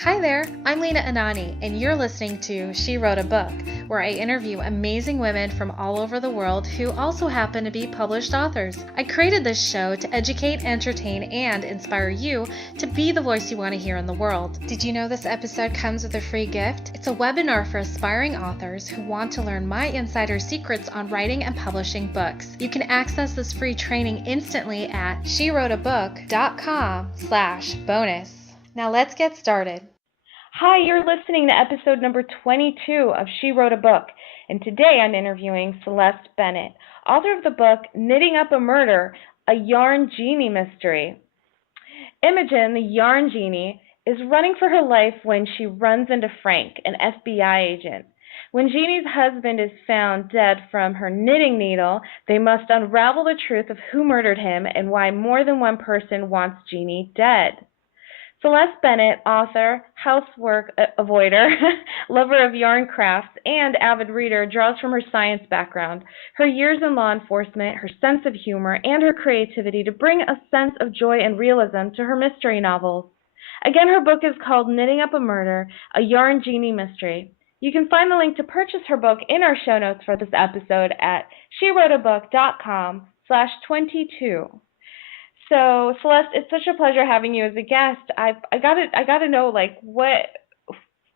Hi there, I'm Lena Anani, and you're listening to She Wrote a Book, where I interview amazing women from all over the world who also happen to be published authors. I created this show to educate, entertain, and inspire you to be the voice you want to hear in the world. Did you know this episode comes with a free gift? It's a webinar for aspiring authors who want to learn my insider secrets on writing and publishing books. You can access this free training instantly at SheWroteABook.com/bonus. Now let's get started. Hi, you're listening to episode number 22 of She Wrote a Book, and today I'm interviewing Celeste Bennett, author of the book Knitting Up a Murder, a Yarn Genie Mystery. Imogen, the Yarn Genie, is running for her life when she runs into Frank, an FBI agent. When Jeannie's husband is found dead from her knitting needle, they must unravel the truth of who murdered him and why more than one person wants Genie dead. Celeste Bennett, author, housework avoider, lover of yarn crafts, and avid reader, draws from her science background, her years in law enforcement, her sense of humor, and her creativity to bring a sense of joy and realism to her mystery novels. Again, her book is called Knitting Up a Murder, a Yarn Genie Mystery. You can find the link to purchase her book in our show notes for this episode at SheWroteABook.com/22. So Celeste, it's such a pleasure having you as a guest. I gotta know, like, where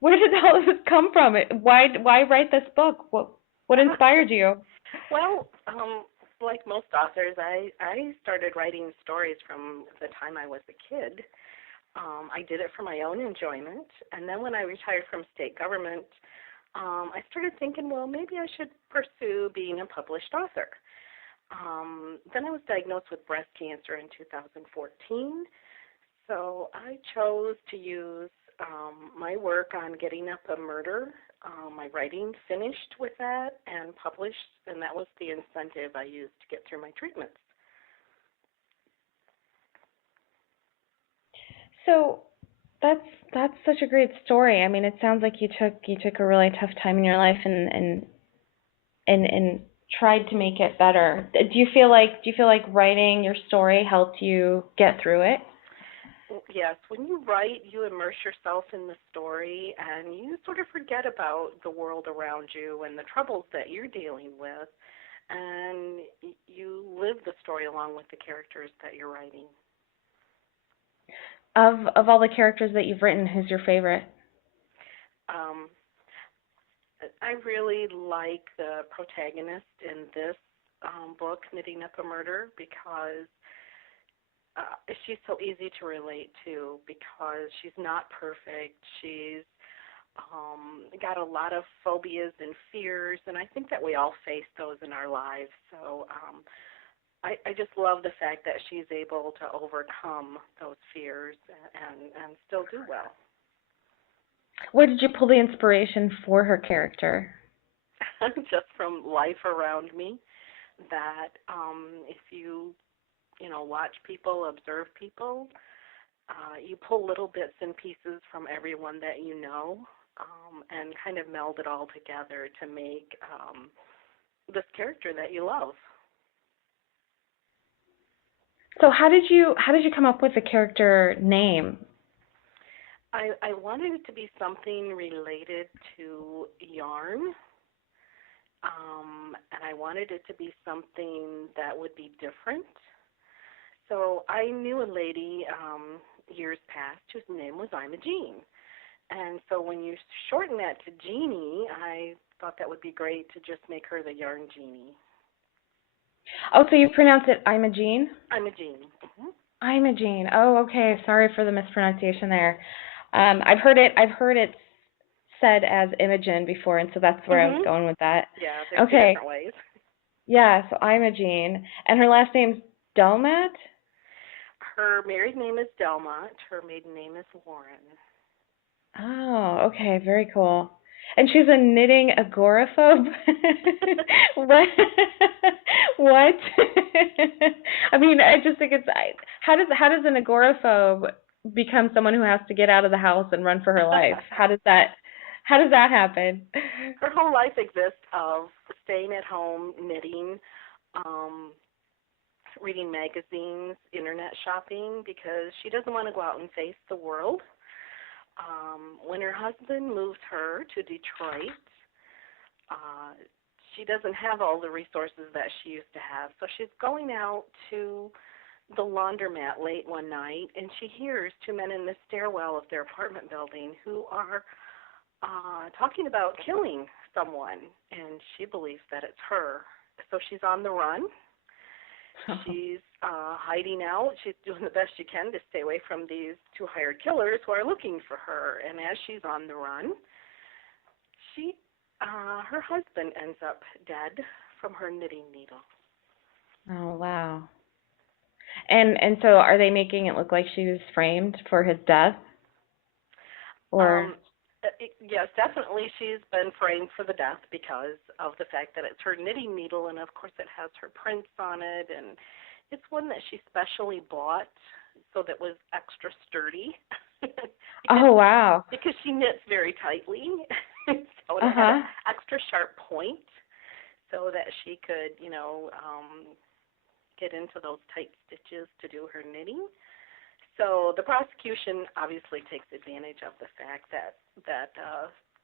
did all of this come from? Why write this book? What inspired you? Well, like most authors, I started writing stories from the time I was a kid. I did it for my own enjoyment, and then when I retired from state government, I started thinking, well, maybe I should pursue being a published author. Then I was diagnosed with breast cancer in 2014, so I chose to use my work on Getting Up a Murder, my writing finished with that and published, and that was the incentive I used to get through my treatments. So that's such a great story. I mean, it sounds like you took a really tough time in your life and tried to make it better. Do you feel like writing your story helped you get through it? Yes, when you write, you immerse yourself in the story and you sort of forget about the world around you and the troubles that you're dealing with, and you live the story along with the characters that you're writing. Of all the characters that you've written, who's your favorite? I really like the protagonist in this book, Knitting Up a Murder, because she's so easy to relate to because she's not perfect. She's got a lot of phobias and fears, and I think that we all face those in our lives. So I just love the fact that she's able to overcome those fears and still do well. Where did you pull the inspiration for her character? Just from life around me, that if you watch people, observe people, you pull little bits and pieces from everyone that you know, and kind of meld it all together to make this character that you love. So how did you come up with the character name? I wanted it to be something related to yarn, and I wanted it to be something that would be different. So I knew a lady years past whose name was Imogene. And so when you shorten that to Genie, I thought that would be great to just make her the Yarn Genie. Oh, so you pronounce it Imogene? Imogene. Mm-hmm. Imogene. Oh, okay. Sorry for the mispronunciation there. I've heard it said as Imogen before, and so that's where I was going with that. Yeah, there's two different ways. Yeah, so Imogene. And her last name's Delmat? Her married name is Delmont. Her maiden name is Warren. Oh, okay. Very cool. And she's a knitting agoraphobe? What? What? I mean, I just think how does an agoraphobe become someone who has to get out of the house and run for her life? How does that happen? Her whole life exists of staying at home, knitting, reading magazines, internet shopping, because she doesn't want to go out and face the world. When her husband moved her to Detroit, uh, she doesn't have all the resources that she used to have. So she's going out to the laundromat late one night, and she hears two men in the stairwell of their apartment building who are talking about killing someone, and she believes that it's her. So she's on the run. She's hiding out. She's doing the best she can to stay away from these two hired killers who are looking for her. And as she's on the run, her husband ends up dead from her knitting needle. Oh, wow. And so are they making it look like she was framed for his death? Or yes, definitely she's been framed for the death because of the fact that it's her knitting needle, and of course it has her prints on it, and it's one that she specially bought so that was extra sturdy. Oh, wow. Because she knits very tightly, so it had an extra sharp point so that she could, get into those tight stitches to do her knitting. So the prosecution obviously takes advantage of the fact that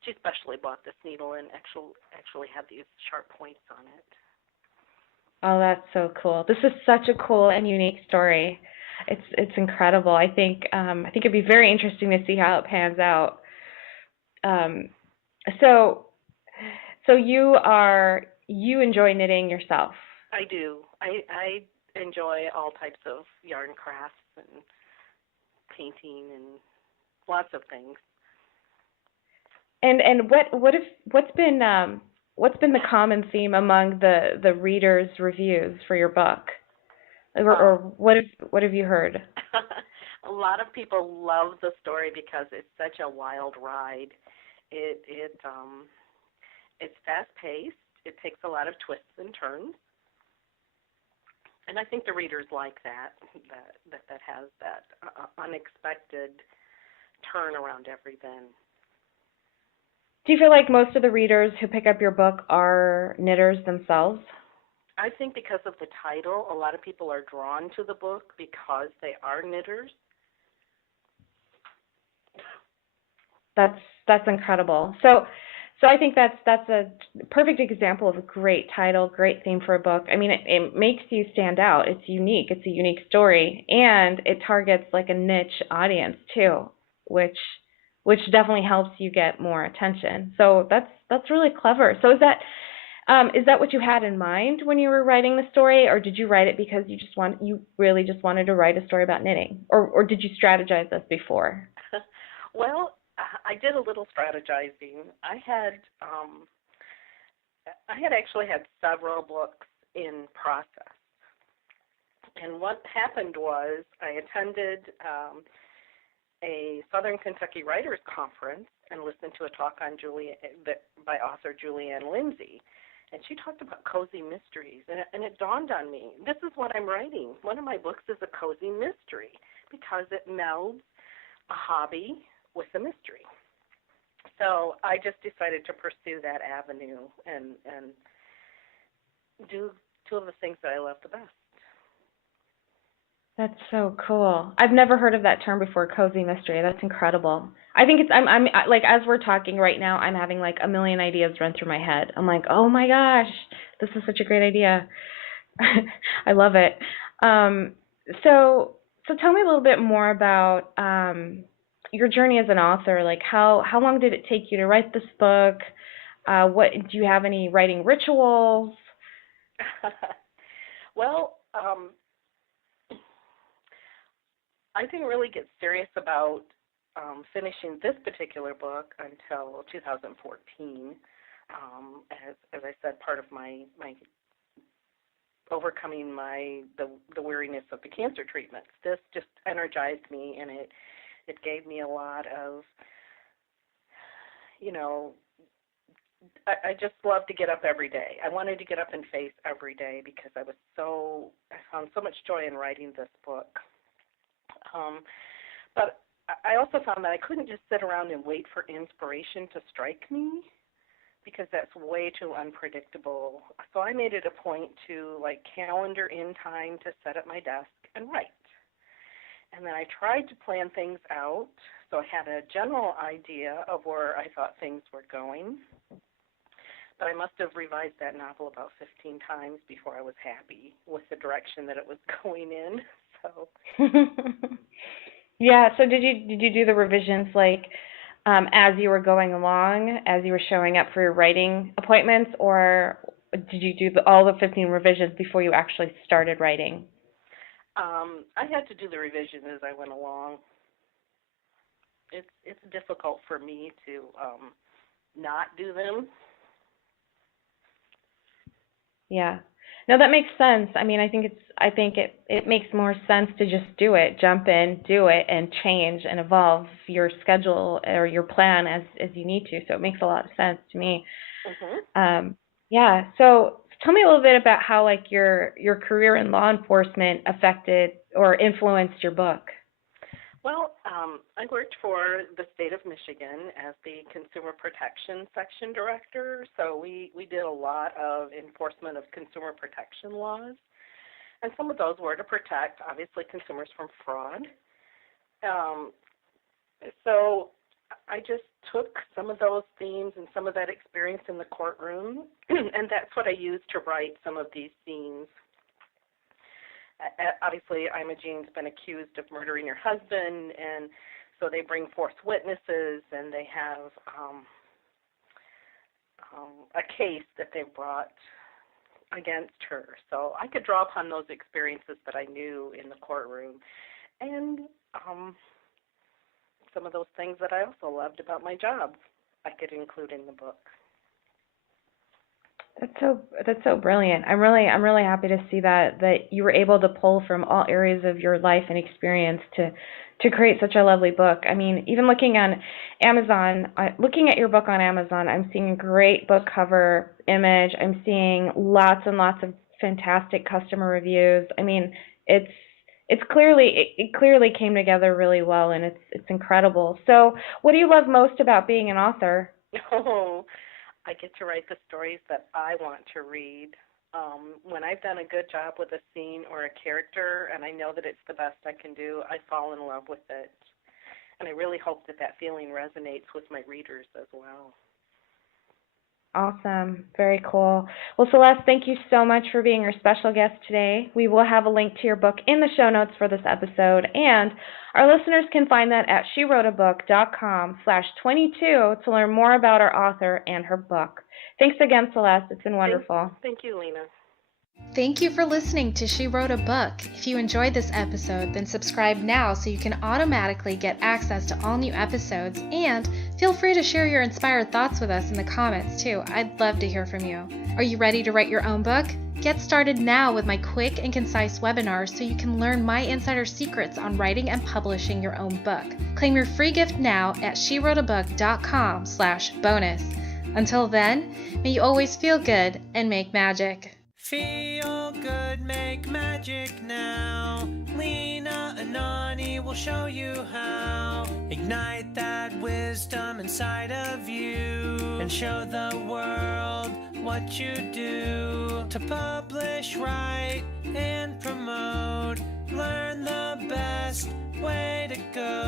she specially bought this needle and actually had these sharp points on it. Oh, that's so cool. This is such a cool and unique story. It's incredible. I think it'd be very interesting to see how it pans out. So you enjoy knitting yourself? I do. I enjoy all types of yarn crafts and painting and lots of things. And what's been the common theme among the readers' reviews for your book, or what have you heard? A lot of people love the story because it's such a wild ride. It's fast paced. It takes a lot of twists and turns. And I think the readers like that has that unexpected turn around everything. Do you feel like most of the readers who pick up your book are knitters themselves? I think because of the title, a lot of people are drawn to the book because they are knitters. That's incredible. So I think that's a perfect example of a great title, great theme for a book. I mean, it makes you stand out. It's unique. It's a unique story, and it targets like a niche audience too, which definitely helps you get more attention. So that's really clever. So is that what you had in mind when you were writing the story, or did you write it because you really just wanted to write a story about knitting, or did you strategize this before? Well, I did a little strategizing. I had actually had several books in process, and what happened was I attended a Southern Kentucky Writers Conference and listened to a talk on by author Julianne Lindsay, and she talked about cozy mysteries, and it dawned on me, this is what I'm writing. One of my books is a cozy mystery because it melds a hobby with a mystery. So I just decided to pursue that avenue and do two of the things that I love the best. That's so cool. I've never heard of that term before, cozy mystery. That's incredible. I think I'm like, as we're talking right now, I'm having like a million ideas run through my head. I'm like, oh my gosh, this is such a great idea. I love it. So tell me a little bit more about your journey as an author. Like, how long did it take you to write this book? What do you have any writing rituals? Well, I didn't really get serious about finishing this particular book until 2014. As I said, part of my overcoming the weariness of the cancer treatments. This just energized me, and it gave me a lot of, I just love to get up every day. I wanted to get up and face every day because I found so much joy in writing this book. But I also found that I couldn't just sit around and wait for inspiration to strike me because that's way too unpredictable. So I made it a point to calendar in time to set up my desk and write. And then I tried to plan things out, so I had a general idea of where I thought things were going. But I must have revised that novel about 15 times before I was happy with the direction that it was going in. So yeah, so did you do the revisions like as you were going along, as you were showing up for your writing appointments, or did you do all the 15 revisions before you actually started writing? I had to do the revisions as I went along. It's difficult for me to not do them. Yeah. No, that makes sense. I mean, I think it makes more sense to just do it, jump in, do it, and change and evolve your schedule or your plan as you need to. So it makes a lot of sense to me. Mm-hmm. Yeah. So tell me a little bit about how like your career in law enforcement affected or influenced your book. Well, I worked for the state of Michigan as the Consumer Protection Section Director, so we did a lot of enforcement of consumer protection laws, and some of those were to protect, obviously, consumers from fraud. So I just took some of those themes and some of that experience in the courtroom, and that's what I used to write some of these scenes. Obviously, Imogene's been accused of murdering her husband, and so they bring forth witnesses, and they have a case that they brought against her. So I could draw upon those experiences that I knew in the courtroom, and some of those things that I also loved about my job I could include in the book. That's so brilliant. I'm really happy to see that you were able to pull from all areas of your life and experience to create such a lovely book. I mean, even looking on Amazon, looking at your book on Amazon, I'm seeing a great book cover image. I'm seeing lots and lots of fantastic customer reviews. I mean, it clearly came together really well, and it's incredible. So, what do you love most about being an author? Oh, I get to write the stories that I want to read. When I've done a good job with a scene or a character and I know that it's the best I can do, I fall in love with it. And I really hope that that feeling resonates with my readers as well. Awesome. Very cool. Well, Celeste, thank you so much for being our special guest today. We will have a link to your book in the show notes for this episode, and our listeners can find that at SheWroteABook.com/22 to learn more about our author and her book. Thanks again, Celeste. It's been wonderful. Thank you, Lena. Thank you for listening to She Wrote a Book. If you enjoyed this episode, then subscribe now so you can automatically get access to all new episodes, and feel free to share your inspired thoughts with us in the comments too. I'd love to hear from you. Are you ready to write your own book? Get started now with my quick and concise webinars so you can learn my insider secrets on writing and publishing your own book. Claim your free gift now at SheWroteABook.com/bonus. Until then, may you always feel good and make magic. Feel good, make magic now. Lena and Anani will show you how. Ignite that wisdom inside of you and show the world what you do. To publish, write, and promote, learn the best way to go.